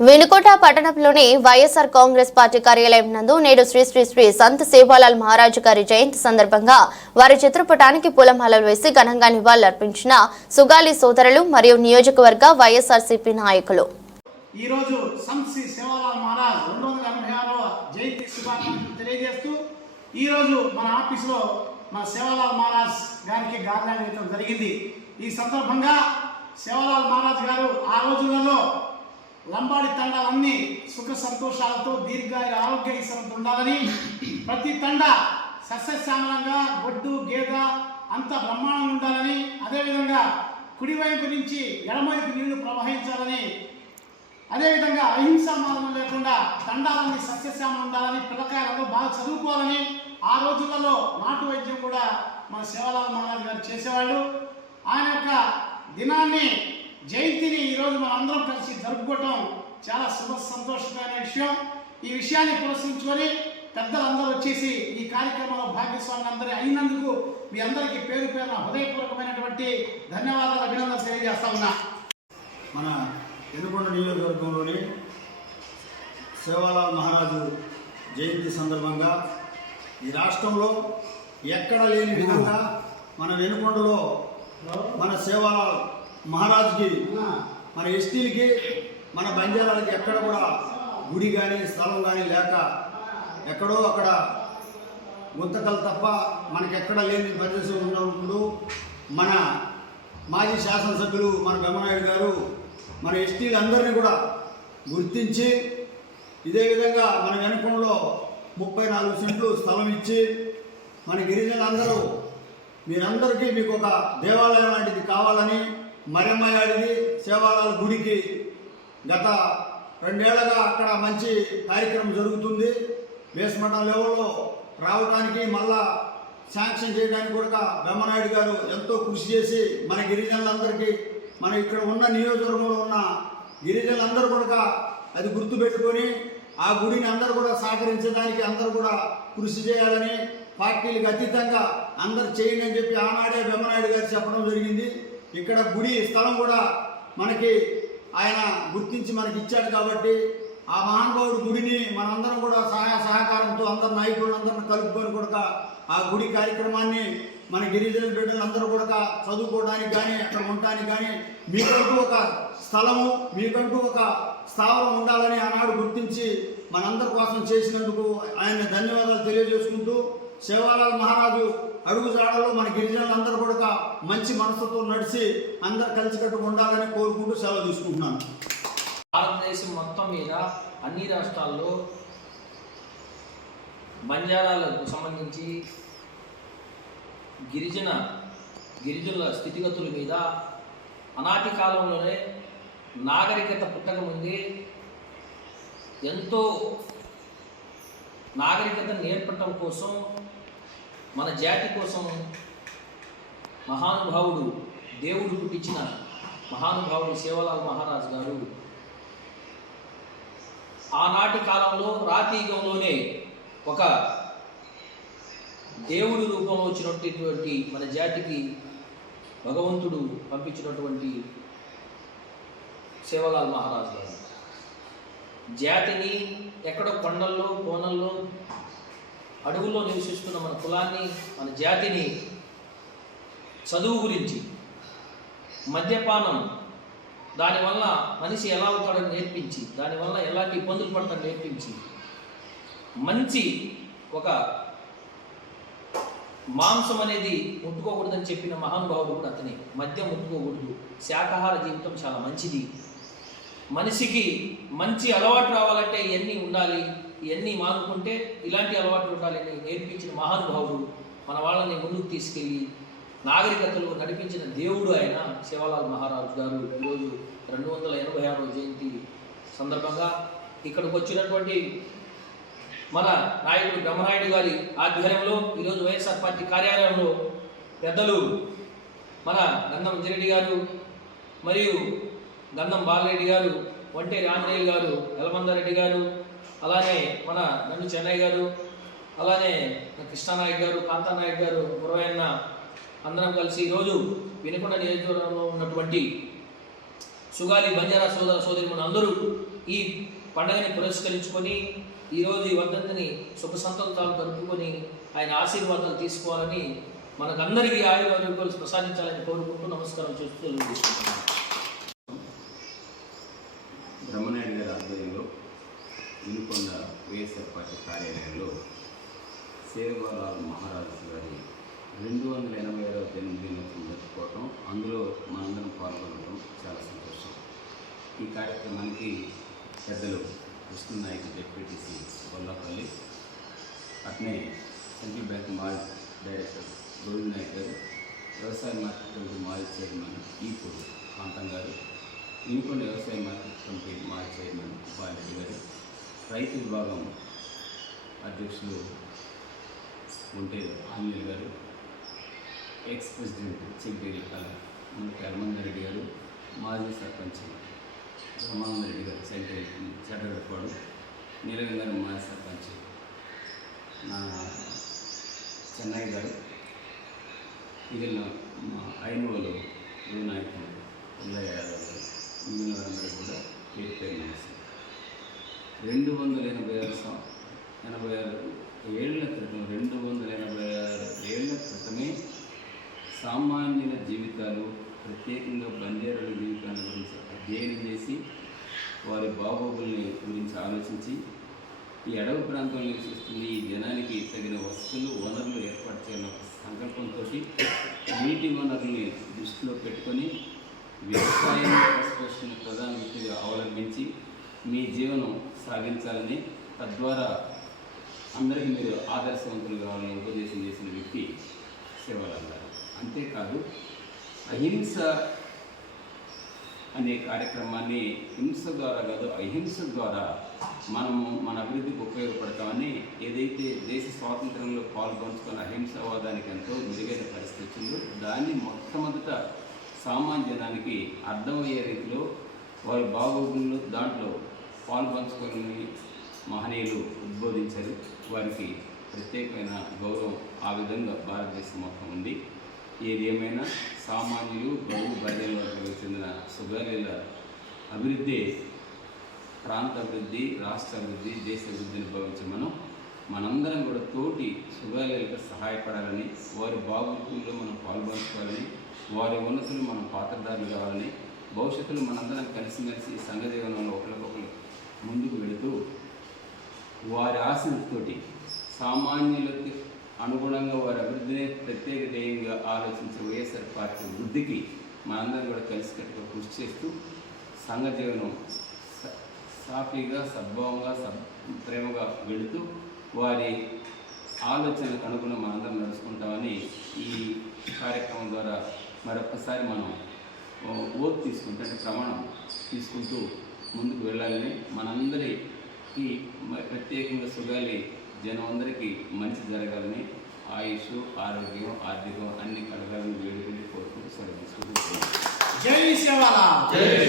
వెనుకోట పట్టణంలోని వైఎస్ఆర్ కాంగ్రెస్ పార్టీ కార్యాలయం నందు నేడు శ్రీ శ్రీ శ్రీ సంత్ సేవాలాల్ మహారాజు గారి జయంతి సందర్భంగా వారి చిత్రపటానికి పూలమాలలు వేసి ఘనంగా నివాళులర్పించిన సుగాలి సోదరులు మరియు నియోజకవర్గ వైఎస్ఆర్సీపీ నాయకులు. సేవాలాల్ మహారాజ్ రెండు వందల ఎనభై ఆరవ జయంతి శుభాకాంక్షలు తెలియజేస్తూ మన ఆఫీసులో మన సేవాలాల్ మహారాజ్ గారికి గాంధాన్ని జరిగింది. ఈ సందర్భంగా సేవాలాల్ మహారాజ్ గారు ఆ రోజులలో లంబాడి తండాలన్నీ సుఖ సంతోషాలతో దీర్ఘాయ ఆరోగ్య ఉండాలని ప్రతి తండ సస్యశ్యామలంగా గొడ్డు గేద అంత బ్రహ్మాండంగా ఉండాలని అదేవిధంగా కుడివైపు నుంచి ఎడమవైపు నీళ్ళు ప్రవహించాలని అదేవిధంగా అహింసా మార్గం లేకుండా తండాలన్నీ సస్యశ్యామం ఉండాలని పిల్లకాయలను బాగా చదువుకోవాలని ఆ రోజులలో నాటు వైద్యం కూడా మన శివలాల్ మహారాజ్ గారు చేసేవాళ్ళు. ఆయన యొక్క దినాన్ని జయంతిని ఈరోజు మనం అందరం కలిసి జరుపుకోవటం చాలా శుభ సంతోషకరమైన విషయం. ఈ విషయాన్ని పురస్కరించుకొని పెద్దలందరూ వచ్చేసి ఈ కార్యక్రమంలో భాగస్వామి అందరి అయినందుకు మీ అందరికీ పేరు పేరున హృదయపూర్వకమైనటువంటి ధన్యవాదాలు అభినందనలు తెలియజేస్తా ఉన్నా. మన ఎనుకొండ నియోజకవర్గంలోని సేవాలాల్ మహారాజు జయంతి సందర్భంగా ఈ రాష్ట్రంలో ఎక్కడ లేని విధంగా మన వెనుకొండలో మన సేవాలాల్ మహారాజుకి మన ఎస్టీలకి మన బంజారాలకి ఎక్కడ కూడా గుడి కానీ స్థలం కానీ లేక ఎక్కడో అక్కడ గుంతకలు తప్ప మనకెక్కడ లేని ప్రదేశం ఉన్నప్పుడు మన మాజీ శాసనసభ్యులు మన బ్రహ్మనాయుడు గారు మన ఎస్టీలందరినీ కూడా గుర్తించి ఇదే విధంగా మన వెనుకంలో ముప్పై నాలుగు సెంట్లు స్థలం ఇచ్చి మన గిరిజనులందరూ మీరందరికీ మీకు ఒక దేవాలయం లాంటిది కావాలని మరమ్మయాడిది సేవాలాల గుడికి గత రెండేళ్ళుగా అక్కడ మంచి కార్యక్రమం జరుగుతుంది. బేస్మఠం లెవెల్లో రావడానికి మళ్ళా శాంక్షన్ చేయడానికి కూడా బ్రహ్మనాయుడు గారు ఎంతో కృషి చేసి మన గిరిజనులందరికీ మన ఇక్కడ ఉన్న నియోజకవర్గంలో ఉన్న గిరిజనులందరూ కూడా అది గుర్తుపెట్టుకొని ఆ గుడిని అందరూ కూడా సహకరించడానికి అందరూ కూడా కృషి చేయాలని పార్టీలకు అతీతంగా అందరు చేయండి అని చెప్పి ఆనాడే బ్రహ్మనాయుడు గారు చెప్పడం జరిగింది. ఇక్కడ గుడి స్థలం కూడా మనకి ఆయన గుర్తించి మనకి ఇచ్చాడు కాబట్టి ఆ మహానుభావుడు గుడిని మనందరం కూడా సహాయ సహకారంతో అందరు నాయకులందరిని కలుపుకొని కూడా ఆ గుడి కార్యక్రమాన్ని మన గిరిజన బిడ్డలందరూ కూడా చదువుకోవడానికి కానీ అక్కడ ఉండటానికి కానీ మీకంటూ ఒక స్థలము మీకంటూ ఒక స్థావరం ఉండాలని ఆనాడు గుర్తించి మనందరి కోసం చేసినందుకు ఆయన ధన్యవాదాలు తెలియజేసుకుంటూ శివాలాల్ మహారాజు అడుగు జాడలో మన గిరిజనులందరూ కూడా మంచి మనసుతో నడిచి అందరు కలిసికట్టు ఉండాలని కోరుకుంటూ సెలవు తీసుకుంటున్నాను. భారతదేశం మొత్తం మీద అన్ని రాష్ట్రాల్లో బంజారాలకు సంబంధించి గిరిజన గిరిజనుల స్థితిగతుల మీద అనాటి కాలంలోనే నాగరికత పుట్టక ముందే ఎంతో నాగరికత నేర్పటం కోసం మన జాతి కోసం మహానుభావుడు దేవుడు పుట్టించిన మహానుభావుడు సేవలాల్ మహారాజ్ గారు ఆనాటి కాలంలో రాతీయుగంలోనే ఒక దేవుడి రూపంలో వచ్చినటువంటి మన జాతికి భగవంతుడు పంపించినటువంటి సేవలాల్ మహారాజు గారు. జాతిని ఎక్కడో కొండల్లో కోనల్లో అడవుల్లో నివసిస్తున్న మన కులాన్ని మన జాతిని చదువు గురించి మద్యపానం దానివల్ల మనిషి ఎలా అవుతాడని నేర్పించి దానివల్ల ఎలాంటి ఇబ్బందులు పడతాడు నేర్పించి మంచి ఒక మాంసం అనేది ముట్టుకోకూడదని చెప్పిన మహానుభావుడు కూడా అతనే. మద్యం ముట్టుకోకూడదు. శాకాహార జీవితం చాలా మంచిది. మనిషికి మంచి అలవాటు రావాలంటే ఇవన్నీ ఉండాలి? ఇవన్నీ మానుకుంటే ఇలాంటి అలవాట్లు ఉండాలని నేర్పించిన మహానుభావుడు మన వాళ్ళని ముందుకు తీసుకెళ్ళి నాగరికతలో నడిపించిన దేవుడు ఆయన శివలాల్ మహారాజు గారు. ఈరోజు రెండు వందల ఎనభై ఆరో జయంతి సందర్భంగా ఇక్కడికి వచ్చినటువంటి మన నాయకుడు బ్రహ్మనాయుడు గారి ఆధ్వర్యంలో ఈరోజు వైఎస్ఆర్ పార్టీ కార్యాలయంలో పెద్దలు మన గంధం జరెడ్డి గారు మరియు గంధం బాలరెడ్డి గారు వంటేరి ఆంజనేయులు గారు యలమందారెడ్డి గారు అలానే మన నన్ను చెన్నై గారు అలానే కృష్ణానాయక్ గారు కాంతానాయక్ గారు మురవయ్యన్న అందరం కలిసి ఈరోజు వినుకొండ నియోజకవర్గంలో ఉన్నటువంటి సుగాలి బంజారా సోదర సోదరి మన అందరూ ఈ పండగని పురస్కరించుకొని ఈరోజు ఈ వర్ధంతిని శుభ సంతోషాలు జరుపుకొని ఆయన ఆశీర్వాదాలు తీసుకోవాలని మనకందరికీ ఆయుర్వేదాలు ప్రసాదించాలని కోరుకుంటూ నమస్కారం చేస్తూ సెలవు తీసుకుంటున్నాను బ్రహ్మనాయుడు గారి ఆధ్వర్యంలో వినుకొండ వైఎస్ఆర్ పార్టీ కార్యాలయంలో సేవలాల్ మహారాజు గారి రెండు వందల ఎనభై ఆరవ జన్మదినోత్సవం జరుపుకోవటం అందులో మనందరం పాల్గొనడం చాలా సంతోషం. ఈ కార్యక్రమానికి పెద్దలు కృష్ణనాయక్ డిప్యూటీసీ కొల్లాపల్లి అట్నే సెంట్రల్ బ్యాంక్ మాల్ డైరెక్టర్ గోవింద్ నాయక్ గారు వ్యవసాయ మార్కెట్ కమిటీ మాజీ చైర్మన్ ఈపూరు కాంతం గారు ఇనుకొండ వ్యవసాయ మార్కెట్ కమిటీ మాజీ చైర్మన్ బాలరెడ్డి గారు రైతు విభాగం అధ్యక్షులు ఉంటే ఆంజనేయులు గారు ఎక్స్ ప్రెసిడెంట్ చిగ్గిరికల హనుమంత్ రెడ్డి గారు మాజీ సర్పంచ్ రమానంద రెడ్డి గారు సెక్రటరీ చెడ్డగడపాడు నీలగం గారు మాజీ సర్పంచ్ నా చెన్నై గారు మిగిలిన మా ఐనోలు యువనాయకులు ఉల్లయ్య యాదవ్ గారు మిగిలిన వారందరూ కూడా పేరు పేరు నమస్తే రెండు వందల ఎనభై ఆరు ఎనభై ఆరు ఏళ్ళ క్రితం రెండు వందల ఎనభై ఆరు ఏళ్ళ క్రితమే సామాన్యుల జీవితాలు ప్రత్యేకంగా బంజారుల జీవితాల గురించి అధ్యయనం చేసి వారి బాగోగుల్ని గురించి ఆలోచించి ఈ అడవి ప్రాంతంలో నివసిస్తున్న ఈ జనానికి తగిన వసతులు వనరులు ఏర్పాటు చేయాలన్న సంకల్పంతో నీటి వనరుల్ని దృష్టిలో పెట్టుకొని వ్యవసాయం పశుపోషణ ప్రధాన వృత్తిగా అవలంబించి మీ జీవనం సాగించాలని తద్వారా అందరికీ మీరు ఆదర్శవంతులు కావాలని ఉపదేశం చేసిన వ్యక్తి శివలాల్ గారు. అంతేకాదు అహింస అనే కార్యక్రమాన్ని హింస ద్వారా కాదు అహింస ద్వారా మనము మన అభివృద్ధికి ఉపయోగపడతామని ఏదైతే దేశ స్వాతంత్రంలో పాల్గొంచుకున్న అహింసావాదానికి ఎంతో మెరుగైన పరిస్థితి వచ్చిందో దాన్ని మొట్టమొదట సామాన్యనానికి అర్థమయ్యే రీతిలో వారి బాగోగుల్లో దాంట్లో పాల్పంచుకొని మహనీయులు ఉద్బోధించారు. వారికి ప్రత్యేకమైన గౌరవం ఆ విధంగా భారతదేశం మొత్తం ఉంది. ఏది ఏమైనా సామాన్యులు బహు బయలు వర్గాలకు చెందిన సుగాలీల అభివృద్ధి ప్రాంత అభివృద్ధి రాష్ట్ర అభివృద్ధి దేశ అభివృద్ధిని భావించే మనం మనందరం కూడా తోటి సుగాలీలకు సహాయపడాలని వారి బాగోగుల్లో మనం పాల్పంచుకోవాలని వారి ఉన్నతులు మనం పాత్రదారులు కావాలని భవిష్యత్తులో మనందరం కలిసిమెలిసి సంఘ జీవనంలో ఒకరికొకరు ముందుకు వెళుతూ వారి ఆశలతోటి సామాన్యులకు అనుగుణంగా వారి అభివృద్ధిని ప్రత్యేక ధ్యేయంగా ఆలోచించే వైఎస్ఆర్ పార్టీ వృద్ధికి మనందరం కూడా కలిసికట్టుగా కృషి చేస్తూ సంఘ జీవనం సాఫీగా సద్భావంగా ప్రేమగా వెళుతూ వారి ఆలోచనలకు అనుగుణం మనందరం నడుచుకుంటామని ఈ కార్యక్రమం ద్వారా మరొకసారి మనం ఓ, ఓత్ తీసుకుంటే ప్రమాణం తీసుకుంటూ ముందుకు వెళ్ళాలని మనందరికీ ప్రత్యేకంగా సుగాలి జనం అందరికీ మంచి జరగాలని ఆయుష్ ఆరోగ్యం ఆర్థికం అన్ని కలగాలని వేడుకొని కోరుకుంటూ సెలవు జై సేవాలా